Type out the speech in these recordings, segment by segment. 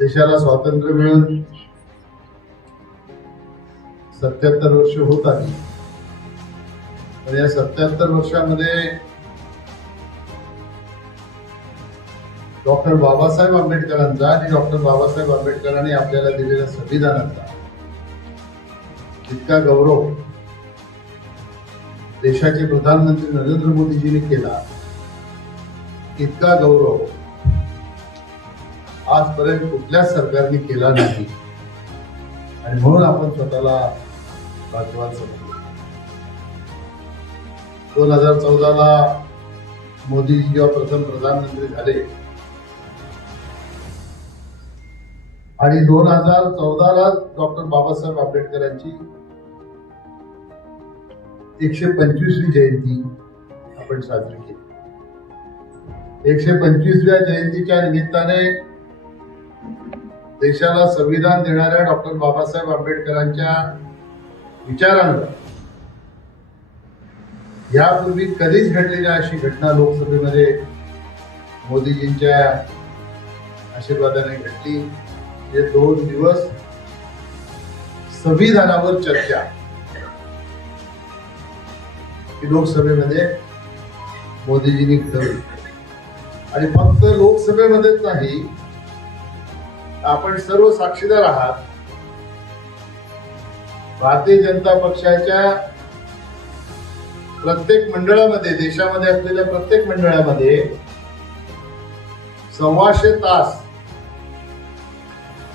देशाला स्वातंत्र्य मिळून सत्याहत्तर वर्ष होत आहे तर या सत्याहत्तर वर्षामध्ये डॉक्टर बाबासाहेब आंबेडकरांचा आणि डॉक्टर बाबासाहेब आंबेडकरांनी आपल्याला दिलेल्या संविधानाचा इतका गौरव देशाचे प्रधानमंत्री नरेंद्र मोदीजींनी केला इतका गौरव आजपर्यंत कुठल्याच सरकारने केला नाही. आणि म्हणून आपण स्वतःला भाग्यवान समजतो दोन हजार चौदाला मोदीजी जेव्हा प्रथम प्रधानमंत्री झाले. आणि दोन हजार चौदाला डॉक्टर बाबासाहेब आंबेडकरांची एकशे पंचवीसवी जयंती आपण साजरी केली. एकशे पंचवीसव्या जयंतीच्या निमित्ताने देशाला संविधान देणाऱ्या डॉक्टर बाबासाहेब आंबेडकरांच्या विचारांवर. यापूर्वी कधीच घडलेल्या अशी घटना लोकसभेमध्ये मोदीजींच्या आशीर्वादाने घडली. हे दोन दिवस संविधानावर चर्चा. ही लोकसभेमध्ये मोदीजींनी घडवली. आणि फक्त लोकसभेमध्येच नाही आपण सर्व साक्षीदार आहात. भारतीय जनता पक्षाच्या प्रत्येक मंडळामध्ये देशामध्ये असलेल्या प्रत्येक मंडळामध्ये सव्वाशे तास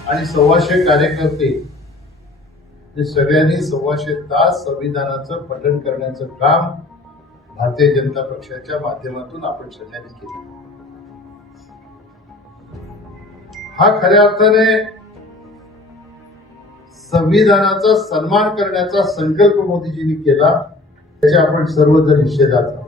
आणि सव्वाशे कार्यकर्ते हे सगळ्यांनी सव्वाशे तास संविधानाचं पठण करण्याचं काम भारतीय जनता पक्षाच्या माध्यमातून आपण सगळ्यांनी केलं. हा खऱ्या अर्थाने संविधानाचा सन्मान करण्याचा संकल्प मोदीजींनी केला त्याच्या आपण सर्वजण निषेधात आहोत.